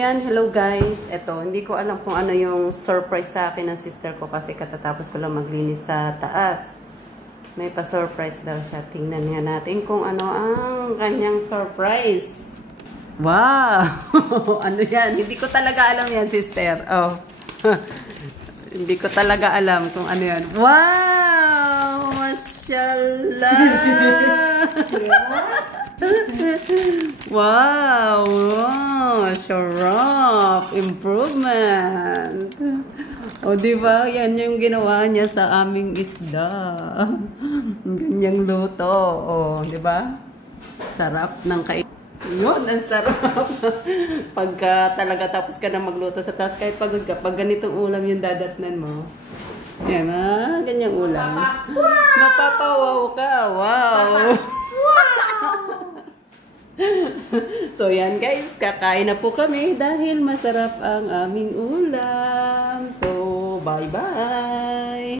yan, hello guys. Eto, hindi ko alam kung ano yung surprise sa akin ng sister ko kasi katatapos ko lang maglinis sa taas. May pa-surprise daw siya. Tingnan nga natin kung ano ang kanyang surprise. Wow! Ano yan? Hindi ko talaga alam yan, sister. Oh. Hindi ko talaga alam kung ano yan. Wow! Mashallah! Wow! Sharaf! Improvement! O, diba? Yan yung ginawa niya sa aming isda. Ganyang luto. O, diba? Sarap ng kain. Yun, ang sarap. Pagka talaga tapos ka na magluto sa taas, kahit pagod ka, pag ganitong ulam yung dadatnan mo. Yan, ganyang ulam. Mapapawaw ka. Wow! So yan guys, kakain na po kami dahil masarap ang aming ulam. So bye bye!